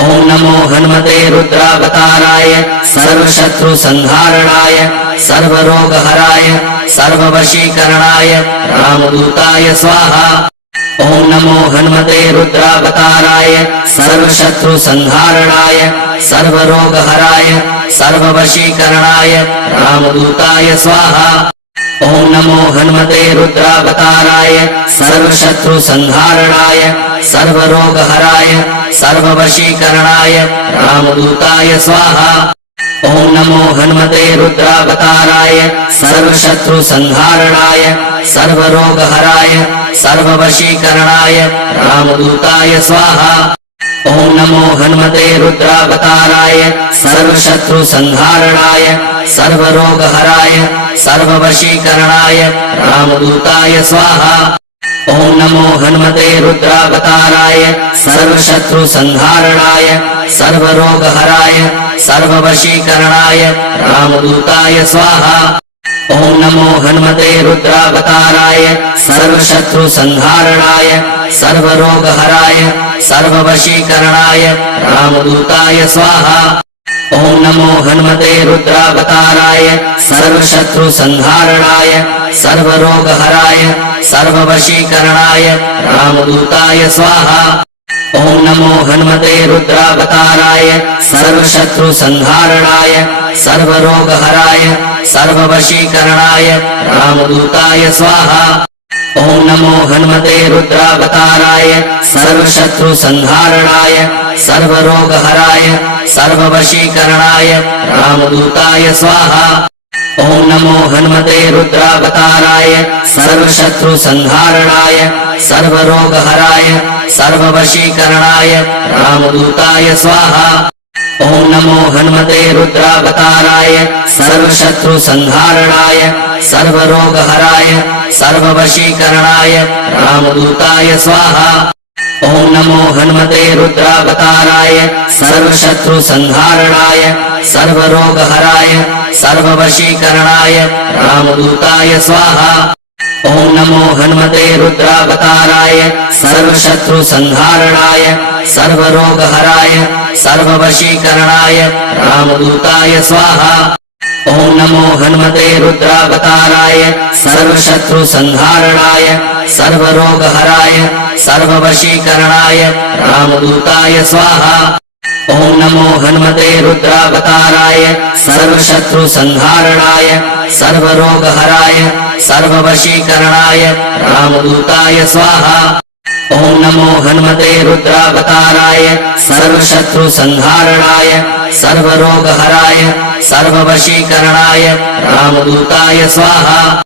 ओम नमो हनुमते रुद्रावताराय सर्वशत्रु संहारणाय सर्वरोगहराय सर्ववशीकरणाय रामदूताय स्वाहा। ओम नमो हनुमते रुद्रावताराय सर्वशत्रु संहारणाय सर्वरोगहराय सर्ववशीकरणाय रामदूताय स्वाहा। ओम नमो हनुमते रुद्रावताराय सर्वशत्रु संहारणाय सर्वरोगहराय सर्ववशीकरणाय रामदूताय स्वाहा। ओम नमो हनुमते रुद्रावताराय सर्वशत्रु संहारणाय सर्वरोगहराय सर्ववशीकरणाय रामदूताय स्वाहा। ओम नमो हनुमते रुद्रावताराय सर्वशत्रु संहारणाय सर्वरोगहराय सर्ववशीकरणाय रामदूताय स्वाहा। ओम नमो हनुमते रुद्रावताराय सर्वशत्रु संहारणाय सर्वरोगहराय सर्ववशीकरणाय रामदूताय स्वाहा। ओम नमो हनुमते रुद्रावताराय सर्वशत्रु संहारणाय सर्वरोगहराय सर्ववशीकरणाय रामदूताय स्वाहा। ओम नमो हनुमते रुद्रावताराय सर्वशत्रु संहारणाय सर्वरोगहराय सर्ववशीकरणाय रामदूताय स्वाहा। ओम नमो हनुमते रुद्रावताराय सर्वशत्रु संहारणाय सर्वरोगहराय सर्ववशीकरणाय रामदूताय स्वाहा। ओम नमो हनुमते रुद्रावताराय सर्वशत्रु संहारणाय सर्वरोगहराय सर्ववशीकरणाय रामदूताय स्वाहा। ओम नमो हनुमते रुद्रावताराय सर्वशत्रु संहारणाय सर्वरोगहराय सर्ववशीकरणाय रामदूताय स्वाहा। ओम नमो हनुमते रुद्रावताराय सर्वशत्रु संहारणाय सर्वरोगहराय सर्ववशीकरणाय रामदूताय स्वाहा। ओम नमो हनुमते रुद्रावताराय सर्वशत्रु संहारणाय सर्वरोगहराय सर्ववशीकरणाय रामदूताय स्वाहा। ओम नमो हनुमते रुद्रावताराय सर्वशत्रु संहारणाय सर्वरोगहराय सर्ववशीकरणाय रामदूताय स्वाहा। ओम नमो हनुमते रुद्रावताराय सर्वशत्रु संहारणाय सर्वरोगहराय सर्ववशीकरणाय रामदूताय स्वाहा। ओम नमो हनुमते रुद्रावताराय सर्वशत्रु संहारणाय सर्वरोगहराय सर्ववशीकरणाय रामदूताय स्वाहा। ओम नमो हनुमते रुद्रावताराय सर्वशत्रु संहारणाय सर्वरोगहराय सर्ववशीकरणाय रामदूताय स्वाहा।